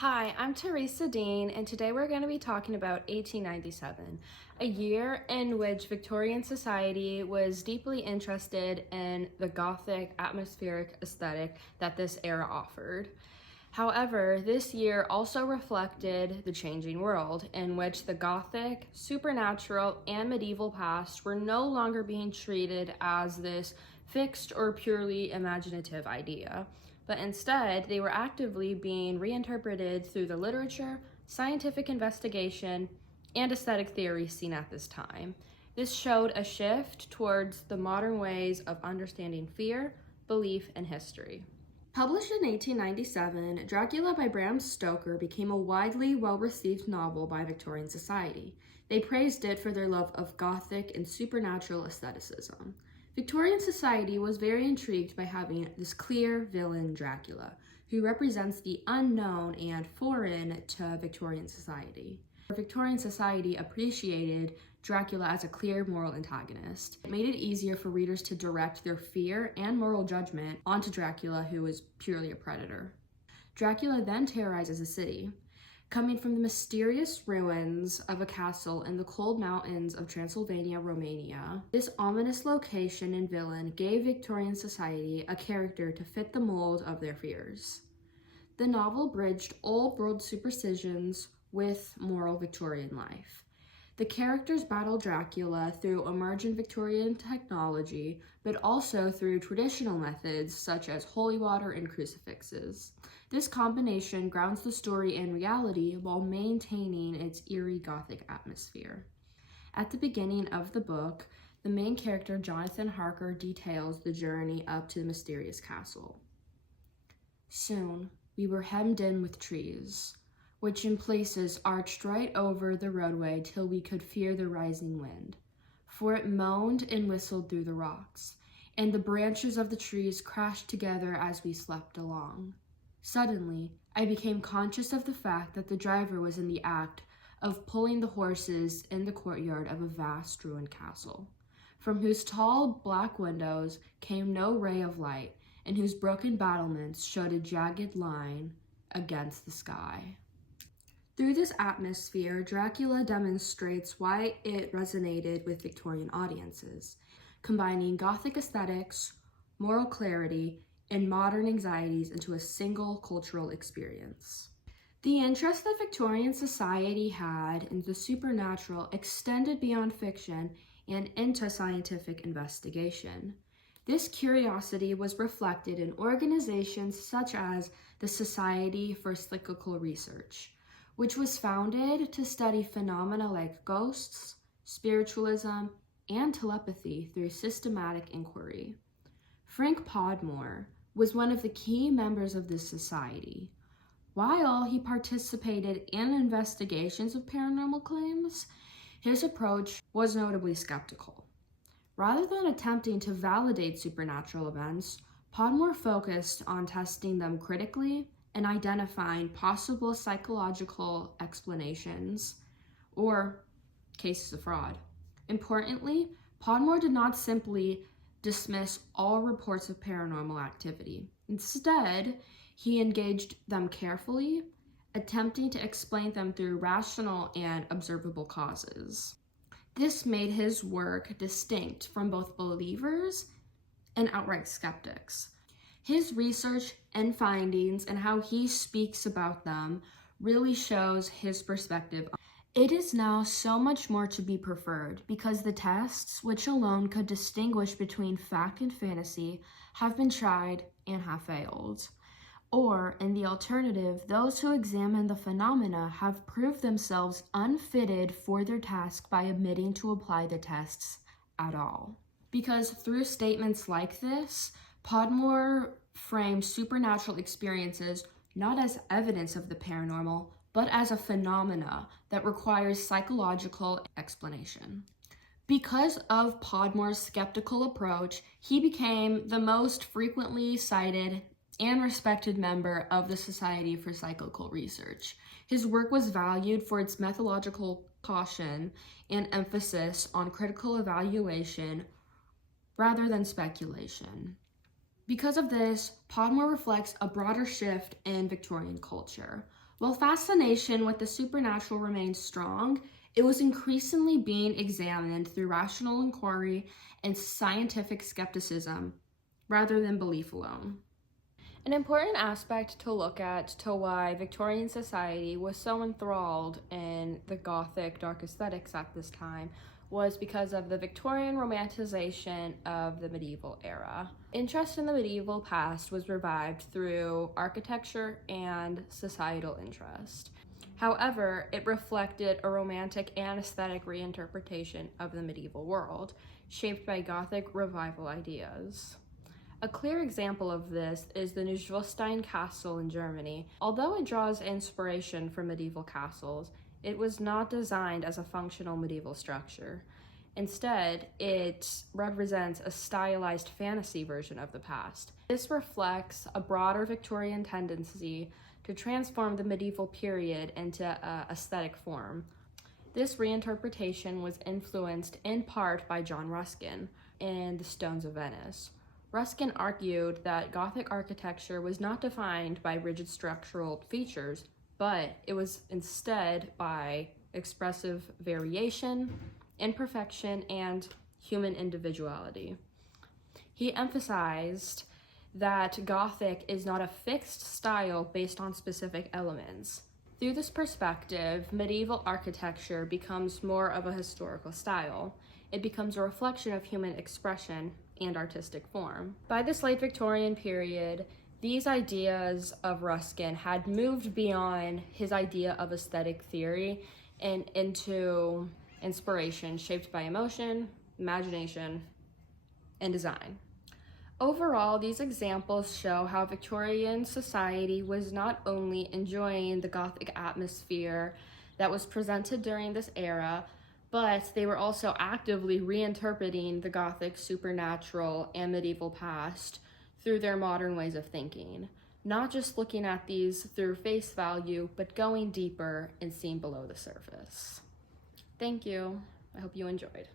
Hi, I'm Teresa Dean, and today we're going to be talking about 1897, a year in which Victorian society was deeply interested in the Gothic atmospheric aesthetic that this era offered. However, this year also reflected the changing world in which the Gothic, supernatural, and medieval past were no longer being treated as this fixed or purely imaginative idea, but instead they were actively being reinterpreted through the literature, scientific investigation, and aesthetic theory seen at this time. This showed a shift towards the modern ways of understanding fear, belief, and history. Published in 1897, Dracula by Bram Stoker became a widely well-received novel by Victorian society. They praised it for their love of Gothic and supernatural aestheticism. Victorian society was very intrigued by having this clear villain Dracula, who represents the unknown and foreign to Victorian society. Victorian society appreciated Dracula as a clear moral antagonist. It made it easier for readers to direct their fear and moral judgment onto Dracula, who was purely a predator. Dracula then terrorizes a city. Coming from the mysterious ruins of a castle in the cold mountains of Transylvania, Romania, this ominous location and villain gave Victorian society a character to fit the mold of their fears. The novel bridged old world superstitions with moral Victorian life. The characters battle Dracula through emergent Victorian technology, but also through traditional methods such as holy water and crucifixes. This combination grounds the story in reality while maintaining its eerie Gothic atmosphere. At the beginning of the book, the main character Jonathan Harker details the journey up to the mysterious castle. Soon, we were hemmed in with trees, which in places arched right over the roadway till we could fear the rising wind, for it moaned and whistled through the rocks, and the branches of the trees crashed together as we slept along. Suddenly, I became conscious of the fact that the driver was in the act of pulling the horses in the courtyard of a vast ruined castle, from whose tall black windows came no ray of light, and whose broken battlements showed a jagged line against the sky. Through this atmosphere, Dracula demonstrates why it resonated with Victorian audiences, combining Gothic aesthetics, moral clarity, and modern anxieties into a single cultural experience. The interest that Victorian society had in the supernatural extended beyond fiction and into scientific investigation. This curiosity was reflected in organizations such as the Society for Psychical Research, which was founded to study phenomena like ghosts, spiritualism, and telepathy through systematic inquiry. Frank Podmore was one of the key members of this society. While he participated in investigations of paranormal claims, his approach was notably skeptical. Rather than attempting to validate supernatural events, Podmore focused on testing them critically and identifying possible psychological explanations or cases of fraud. Importantly, Podmore did not simply dismiss all reports of paranormal activity. Instead, he engaged them carefully, attempting to explain them through rational and observable causes. This made his work distinct from both believers and outright skeptics. His research and findings and how he speaks about them really shows his perspective. It is now so much more to be preferred because the tests, which alone could distinguish between fact and fantasy, have been tried and have failed. Or, in the alternative, those who examine the phenomena have proved themselves unfitted for their task by omitting to apply the tests at all. Because through statements like this, Podmore framed supernatural experiences not as evidence of the paranormal, but as a phenomena that requires psychological explanation. Because of Podmore's skeptical approach, he became the most frequently cited and respected member of the Society for Psychical Research. His work was valued for its methodological caution and emphasis on critical evaluation rather than speculation. Because of this, Podmore reflects a broader shift in Victorian culture. While fascination with the supernatural remained strong, it was increasingly being examined through rational inquiry and scientific skepticism rather than belief alone. An important aspect to look at to why Victorian society was so enthralled in the Gothic dark aesthetics at this time was because of the Victorian romanticization of the medieval era. Interest in the medieval past was revived through architecture and societal interest. However, it reflected a romantic and aesthetic reinterpretation of the medieval world, shaped by Gothic revival ideas. A clear example of this is the Neuschwanstein Castle in Germany. Although it draws inspiration from medieval castles, it was not designed as a functional medieval structure. Instead, it represents a stylized fantasy version of the past. This reflects a broader Victorian tendency to transform the medieval period into an aesthetic form. This reinterpretation was influenced in part by John Ruskin in The Stones of Venice. Ruskin argued that Gothic architecture was not defined by rigid structural features, but it was instead by expressive variation, imperfection, and human individuality. He emphasized that Gothic is not a fixed style based on specific elements. Through this perspective, medieval architecture becomes more of a historical style. It becomes a reflection of human expression and artistic form. By this late Victorian period, these ideas of Ruskin had moved beyond his idea of aesthetic theory and into inspiration shaped by emotion, imagination, and design. Overall, these examples show how Victorian society was not only enjoying the Gothic atmosphere that was presented during this era, but they were also actively reinterpreting the Gothic supernatural and medieval past through their modern ways of thinking. Not just looking at these through face value, but going deeper and seeing below the surface. Thank you. I hope you enjoyed.